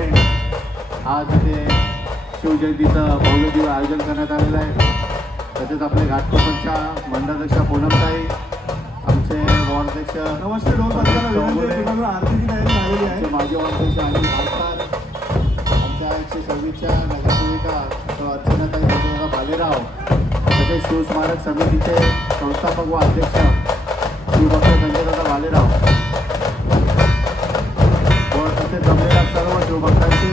वतीने आज इथे शिवजयंतीचं भव्य दिवस आयोजन करण्यात आलेलं आहे. तसेच आपले घाटकोपरच्या मंडळाध्यक्ष पूनमताई, आमचे वॉर्डाध्यक्ष नमस्ते ढोल वाजवायला आरतीची तयारी झालेली आहे. माजी वॉर्डाध्यक्ष आणि खासदार आमच्या 126च्या नगरसेविका अर्चनाताई संजयदादा भालेराव, तसेच शिवस्मारक समितीचे संस्थापक व अध्यक्ष शिवभक्त संजयदादा भालेराव व तसेच जमलेल्या सर्व शिवभक्तांची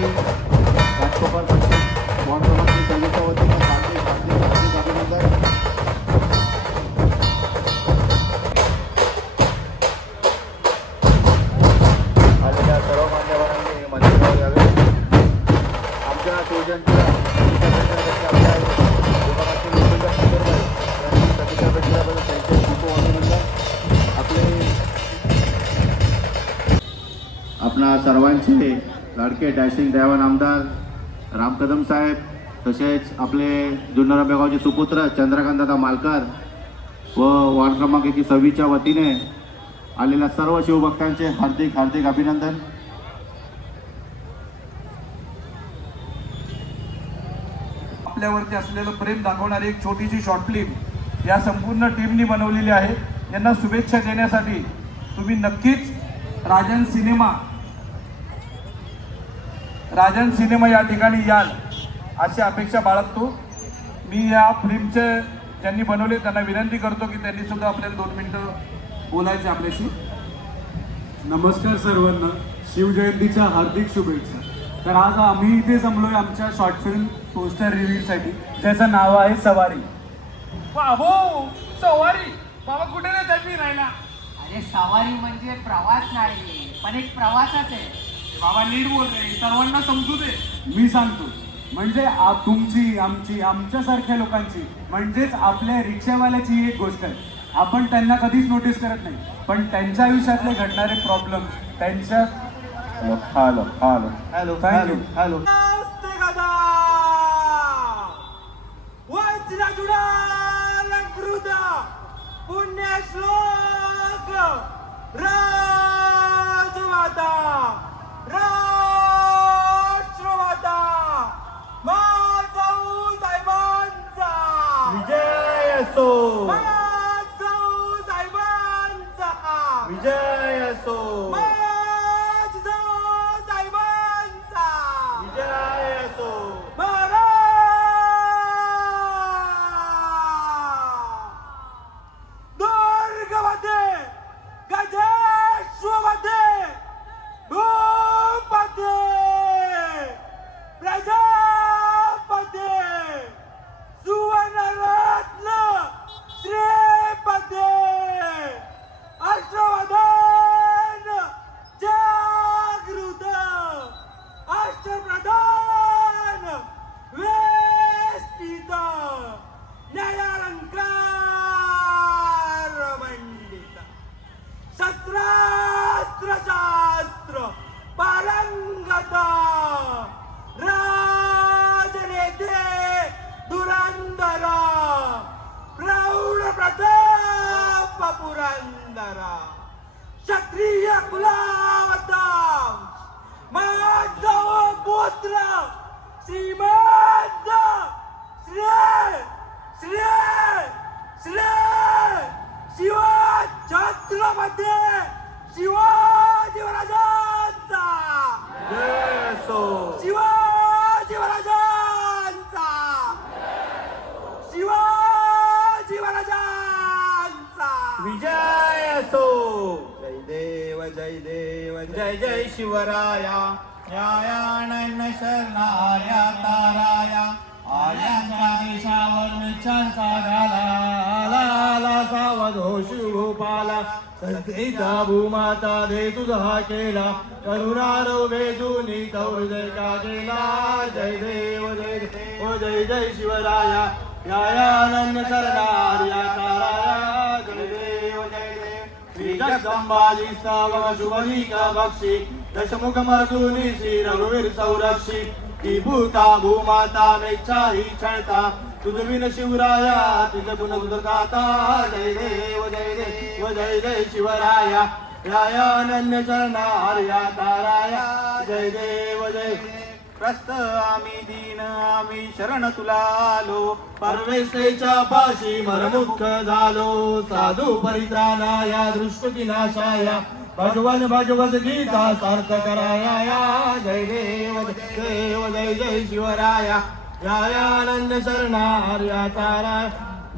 घाटकोपर पश्चिम वॉर्ड क्रमांक 26च्या वतीने हार्दिक अभिनंदन. आलेल्या सर्व मान्यवरांनी मंचावर यावे. आमच्या शिवजयंतीला आपल्या विभागातील लोकांच्या संदर्भात समित्या भेटल्याबद्दल त्यांचे खूप अभिनंदन. आपणा सर्वांचे लाडके डॅशिंग ड्रायव्हर आमदार राम कदम साहेब, तसेच आपले जुन्नर बेगावचे सुपुत्र चंद्रकांतदादा मालकर व वॉर्ड क्रमांक 26च्या वतीने आलेल्या सर्व शिवभक्तांचे हार्दिक अभिनंदन. आपल्यावरती असलेलं प्रेम दाखवणारी एक छोटीशी शॉर्ट फिल्म या संपूर्ण टीमनी बनवलेली आहे. यांना शुभेच्छा देण्यासाठी तुम्ही नक्कीच राजन सिनेमा या ठिकाणी याल अशी अपेक्षा बाळगतो. मी या फिल्मचे ज्यांनी बनवले त्यांना विनंती करतो की त्यांनी सुद्धा आपल्याला 2 मिनिटं बोलायचे आपल्याशी. नमस्कार सर्वांना, शिवजयंतीच्या हार्दिक शुभेच्छा. तर आज आम्ही इथे जमलोय आमच्या शॉर्ट फिल्म पोस्टर रिव्ह्यूसाठी, ज्याचं नाव आहे सवारी. बाबो सवारी बाबा कुठे नाही त्याची राहिला. अरे सवारी म्हणजे प्रवास नाही, पण एक प्रवासच आहे. बाबा नीट बोल रे, सर्वांना समजू दे. मी सांगतो, म्हणजे तुमची, आमची, आमच्यासारख्या लोकांची, म्हणजेच आपल्या रिक्षावाल्याची एक गोष्ट आहे. आपण त्यांना कधीच नोटीस करत नाही, पण त्यांच्या आयुष्यातले घडणारे प्रॉब्लेम त्यांच्या हॅलो थँक्यू. पुण्यश्लोक राजमाता राष्ट्रमाता माजाऊ साहेबांचा विजय असो, माजाऊ साहेबांचा विजय असो, माजाऊ साहेबांचा विजय असो. दुर्गमध्ये गजेश्वमध्ये भूपते प्रजापते सुवर्णरत्न श्रीपते अष्टवदन जागृत अष्टप्रधान वेष्टित न्यायालंकार मंडित शस्त्रास्त्र शास्त्र पारंगत राजनेते धुरंधर प्रौढ प्रताप पुरंदर क्षत्रिय कुलावतांश माझा पुत्र श्रीमंत श्री शिवछत्रपती शिवाजी महाराजांचा जय असो, शिवाजी महाराजांचा शिवाजी महाराजांचा विजय असो. जय देव जय देव जय जय शिवराया, न्यायानंद शरणार्या ताराया, आर्यांच्या देशावर मिच्छांचा घाला, आला आला सावधो शिवगोपाला, संतीचा भूमाता दे तुझा केला, करुणारो वेदुनी तो हृदय का केला. जय देव जय देव जय जय शिवराया, न्यायानंद शरणार्या ताराया, जय देव जय देव. श्री जगदंबाजी स्तवक शुभनी का बक्षी, दशमुख मर्दुनी श्री रघुवीर संरक्षी, की भूता भूमाता मेच्छाही छळता, तुझ विन शिवराया तुझ गुण तुझ गाता. जय देव जय देव जय जय शिवराया, यायानन्य शरणार्या ताराया जय देव जय प्रस्त आम्ही दीन आम्ही शरण तुला आलो परमेश्वरेच्या पाशी मरमुख झालो साधू परित्राणाया दृष्टविनाशाया भगवन भगवत गीता सार्थ कराया जय देव जय जय शिवराया यायानंद शरणार्या तारा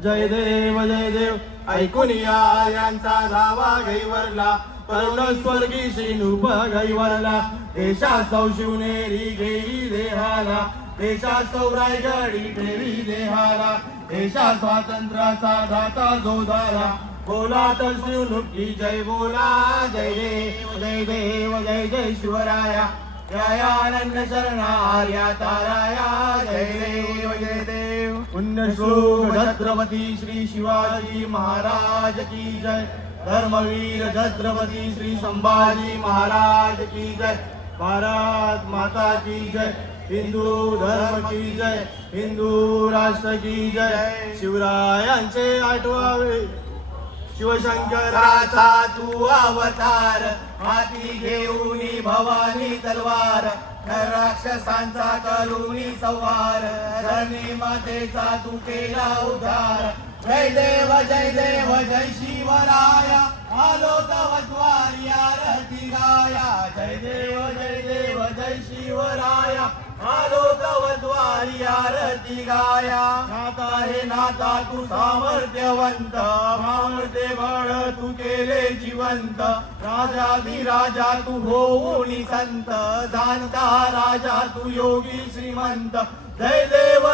जय देव ऐकून या यांचा धावा गैवरला करुण स्वर्गी श्रीनूप गैवरला देशा सौ शिवनेरी घेई देहाला देशा सौ रायगडी ठेवी देहाला देशा स्वातंत्र्याचा दाता जो झाला बोला तर शिवनुकी जय बोला जय देव जय जय शिवराया यायानंद शरणार्या ताराया जय देव पुण्यश्लोक छत्रपती श्री शिवाजी महाराज की जय धर्मवीर छत्रपती श्री संभाजी महाराज की जय भारत माता की जय हिंदू धर्म की जय हिंदू राष्ट्र की जय शिवरायांचे आठवावे शिवशंकराचा तू अवतार हाती घेऊनी भवानी तलवार राक्षसांचा करुणी संहार धरणी मातेचा तू केला उद्धार जय देव जय शिवराया आलो तव द्वारी आरती गाया जय देव जय शिवराया आलो तव द्वारी आरती गाया नाता हे नाता तू सामर्थ्यवंत मावळते बळ तू केले जिवंत राजा तू होऊनी संत जाणता राजा तू योगी श्रीमंत जय देव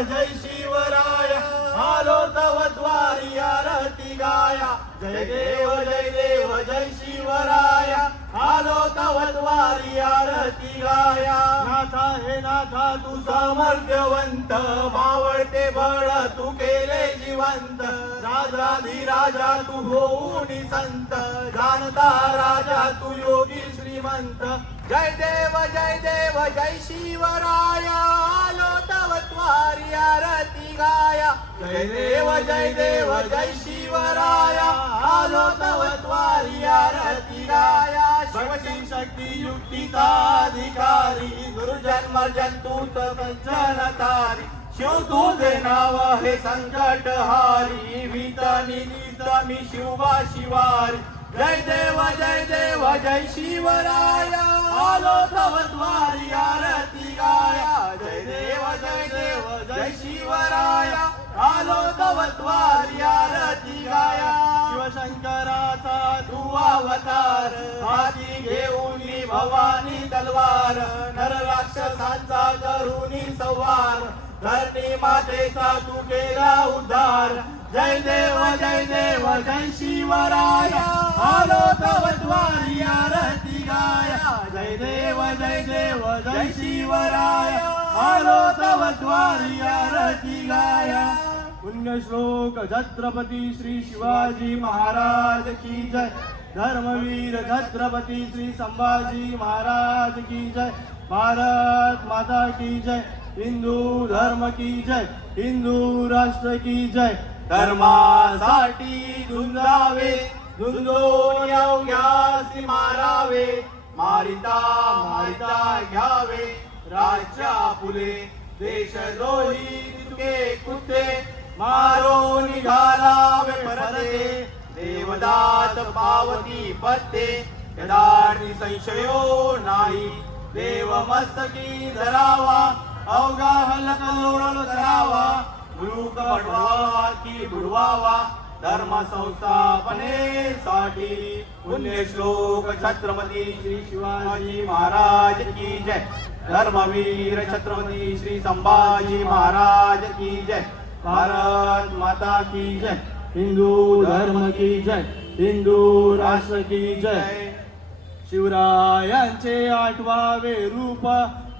जय शिवराया आलो तव द्वारी आरती गाया जय देव जय शिवराया आलो तव द्वारी आरती गाया नाथा हे नाथा तू सामर्थ्यवंत मावळते बळ तू केले जिवंत राजा तू होऊनी संत जाणता राजा तू योगी श्रीमंत जय देव जय शिवराया आलो तव द्वारी आरती गाया जय देव जय शिवराया आलो तव द्वारी आरती गाया शिवची शक्ती युक्तीचा अधिकारी गुरुजन्म जंतूच पंचनतारी शिव तुझे नाव हे संकट हारी भीतनी मी शिवा शिवारी जय देव जय शिवराया आलो तव द्वारी आरती गाया जय देव जय शिवराया आलो तव द्वारी आरती गाया शिवशंकराचा तू अवतार हाती घेऊनी भवानी तलवार नर राक्षसांचा करुणी संहार धरणी मातेचा तू केला उद्धार जय देव जय शिवराया आलो तव द्वारी आरती गाया जय देव जय शिवराया आलो तव द्वारी आरती गाया पुण्यश्लोक छत्रपती श्री शिवाजी महाराज की जय धर्मवीर छत्रपती श्री संभाजी महाराज की जय भारत माता की जय हिंदू धर्म की जय हिंदू राष्ट्र की जय धर्मासाठी झुंजावे झुंजून अवघ्यासी मारावे मारिता घ्यावे राज्या फुले देशद्रोही तुके कुत्ते मारो निघालावे परते देवदास पावती पत्ते यदार्थी संशयो नाही देव मस्तकी धरावा अवघा हल्लकल्लोळ करावा मुलूक पडवावा की बुडवावा धर्म संस्थापनेसाठी पुण्यश्लोक छत्रपती श्री शिवाजी महाराज की जय धर्मवीर छत्रपती श्री संभाजी महाराज की जय भारत माता की जय हिंदू धर्म की जय हिंदू राष्ट्र की जय शिवरायांचे आठवावे रूप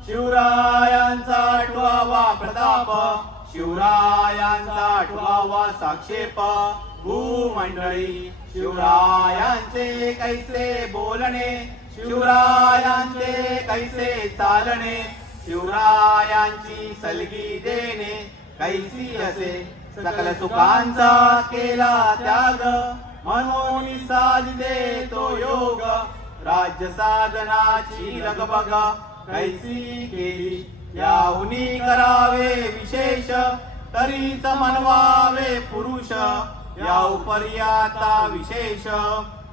शिवरायांचा आठवावा प्रताप शिवरायांचा आठवावा साक्षेप भूमंडळी शिवरायांचे कैसे बोलणे शिवरायांचे कैसे चालणे शिवरायांची सलगी देणे कैसी असे सकल सुखांचा केला त्याग म्हणून साधले तो योग राज्य साधनाची लगबग कैसी केली याहुनी करावे विशेष तरीच मनवावे पुरुष या उपर्याता विशेष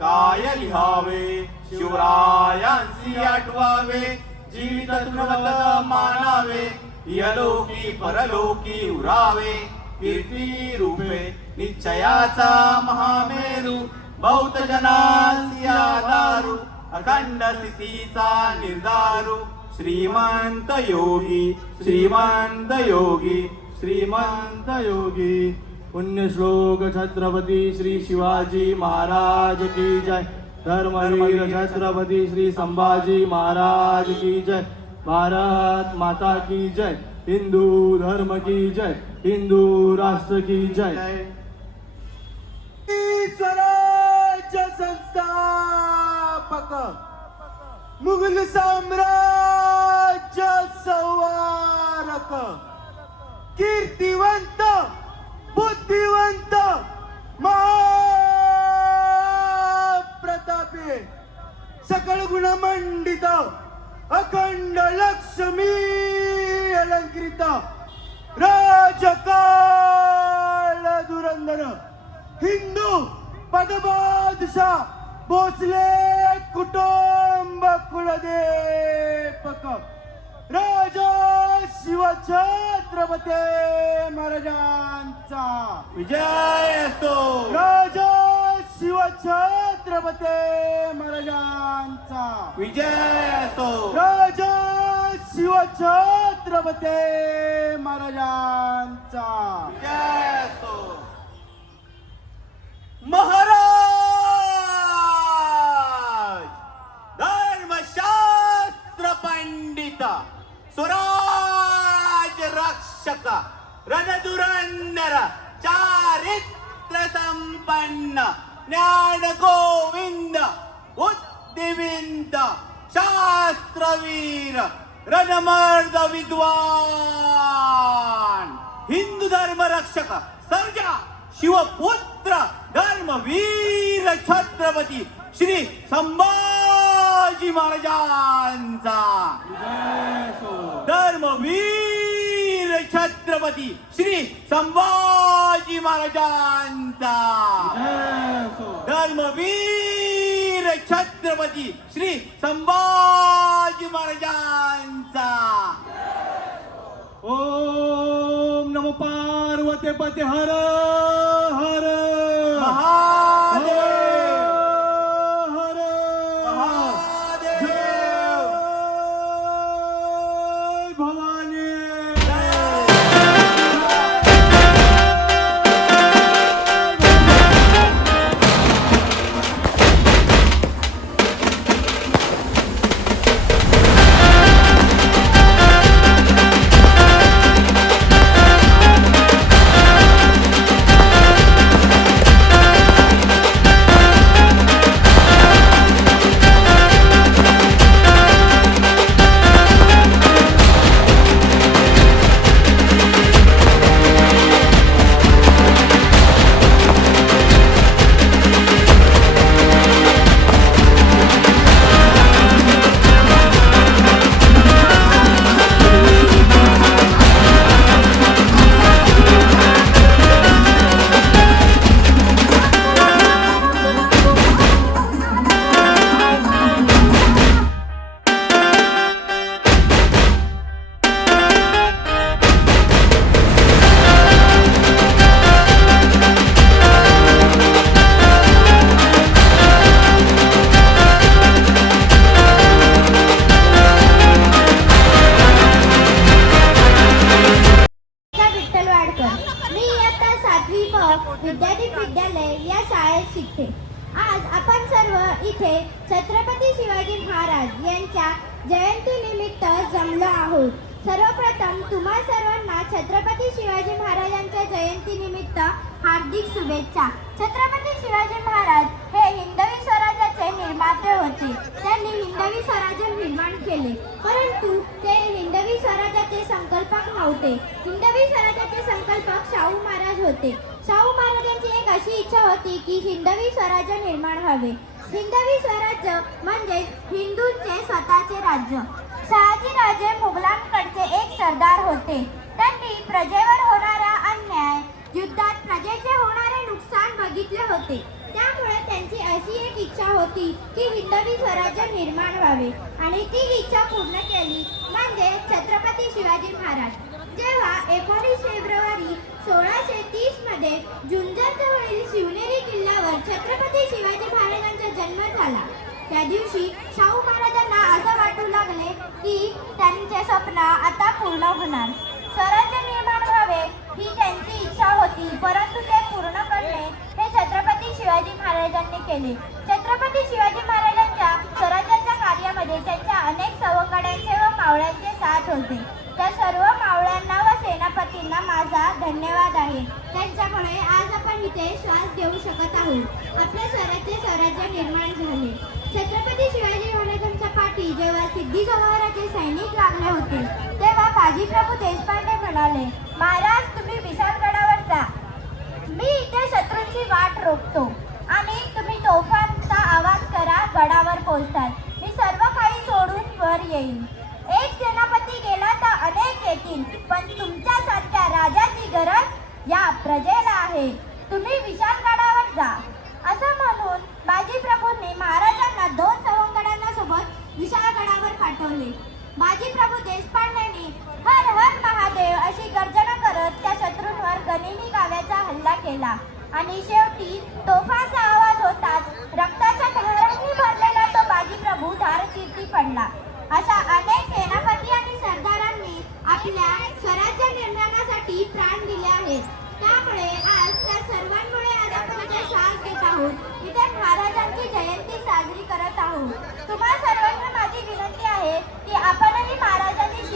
काय लिहावे शिवरायांसी आठवावे जीवित तृणवत मानावे यलोकी परलोकी उरावे कीर्ती रूपे निश्चयाचा महामेरू बहुत जनासी आधारू अखंड स्थितीचा निर्धारू श्रीमंत योगी श्रीमंत योगी श्रीमंत योगी. पुण्यश्लोक छत्रपती श्री शिवाजी महाराज की जय. धर्मवीर छत्रपती श्री संभाजी महाराज की जय. भारत माता की जय. हिंदू धर्म की जय. हिंदू राष्ट्र की जय. स्वराज्य संस्थापक मुघल साम्राज्य संवारक कीर्तिवंत बुद्धिवंत महाप्रतापी सकळ गुणमंडित अखंड लक्ष्मी अलंकृत राजकाल धुरंधर हिंदू पदबादशाह भोसले कुटुंब कुलदेपक राजा शिवछत्रपती महाराजांचा विजय असो. राजा शिवछत्रपती महाराजांचा विजय असो. राजा शिवछत्रपती महाराजांचा विजय असो. महाराज धर्मशास्त्र पंडित स्वराज रक्षक रणधुरंदर चारित्र संपन्न ज्ञान गोविंद बुद्धिविंद शास्त्रवीर रणमर्द विद्वान हिंदू धर्म रक्षक सर्जा शिवपुत्र धर्मवीर छत्रपती श्री संभाजी महाराजांचा धर्मवीर छत्रपती श्री संभाजी महाराजांचा धर्मवीर छत्रपती श्री संभाजी महाराजांचा. ओम नमो पार्वती पते हर हर महादेव हर महादेव जय भवानी. विद्यापीठ विद्यालय या शाळेत शिकते. आज आपण सर्व इथे छत्रपती शिवाजी महाराज यांच्या जयंतीनिमित्त जमलो आहोत. सर्वप्रथम तुम्हा सर्वांना छत्रपती शिवाजी महाराजांच्या जयंतीनिमित्त हार्दिक शुभेच्छा. छत्रपती शिवाजी महाराज हे हिंदवी स्वराज्याचे निर्माते होते. त्यांनी हिंदवी स्वराज्य निर्माण केले, परंतु ते हिंदवी स्वराज्याचे संकल्पक संकल्पक नव्हते. हिंदवी स्वराज्याचे संकल्पक शाहू महाराज होते. शाहू महाराजांची एक अशी इच्छा होती की हिंदवी स्वराज्य निर्माण व्हावे. हिंदवी स्वराज्य म्हणजे हिंदूंचे स्वतःचे राज्य. शहाजीराजे मुघलांकडचे एक सरदार होते. त्यांनी प्रजेवर होणारा अन्याय, युद्धात प्रजेचे होणारे नुकसान बघितले होते. त्यामुळे त्यांची अशी एक इच्छा होती की हिंदवी स्वराज्य निर्माण व्हावे आणि ती इच्छा पूर्ण केली म्हणजे छत्रपती शिवाजी महाराज. जेव्हा 19 फेब्रुवारी 1630 मध्ये जुन्नरजवळील शिवनेरी किल्ल्यावर छत्रपती शिवाजी महाराजांचा जन्म झाला, त्या दिवशी शाहू महाराजांना असं वाटू लागले की त्यांचे स्वप्न आता पूर्ण होणार. स्वराज्य निर्माण व्हावे ही त्यांची इच्छा होती, परंतु ते पूर्ण करणे हे छत्रपती शिवाजी महाराजांनी केले. छत्रपती शिवाजी महाराजांच्या स्वराज्याच्या कार्यामध्ये त्यांच्या अनेक सवंगड्यांचे व मावळ्यांचे साथ होते. त्या सर्व मावळ्यांना व सेनापतींना माझा धन्यवाद आहे. त्यांच्यामुळे आज आपण इथे श्वास देऊ शकत आहोत. आपल्या स्वराज्य निर्माण झाले. छत्रपती शिवाजी महाराजांच्या पाठी जेव्हा सिद्धी जोहराचे सैनिक लागले होते तेव्हा बाजीप्रभू देशपांडे म्हणाले, महाराज तुम्ही विशाळगडावर जा, मी इथे शत्रूंची वाट रोखतो आणि तुम्ही तोफांचा आवाज करा, गडावर पोहोचतात. मी सर्व काही सोडून वर येईन. एक सेनापती गेला तर अनेक येतील, पण तुमच्यासारख्या राजाची गरज या प्रजेला आहे. तुम्ही विशाळगडावर जा. असं म्हणून बाजीप्रभूंनी महाराजांना 2 सवंगड्यांना सोबत विशाळगडावर पाठवले. बाजीप्रभू देशपांडेंनी हर हर महादेव अशी गर्जना करत त्या शत्रूंवर गनिमी काव्याचा हल्ला केला आणि शेवटी तोफांचा आवाज होताच रक्ताच्या धारांनी भरलेला तो बाजीप्रभू धारतीर्थी पडला. अशा अनेक सेनापती आणि सरदारांनी आपल्या स्वराज्य निर्माणासाठी प्राण दिले आहेत. त्यामुळे आज त्या सर्वांमुळे आज आपण इथे श्वास घेत आहोत. इथे महाराजांची जयंती साजरी करत आहोत. तुम्हा सर्वांना माझी विनंती आहे की आपणही महाराजांनी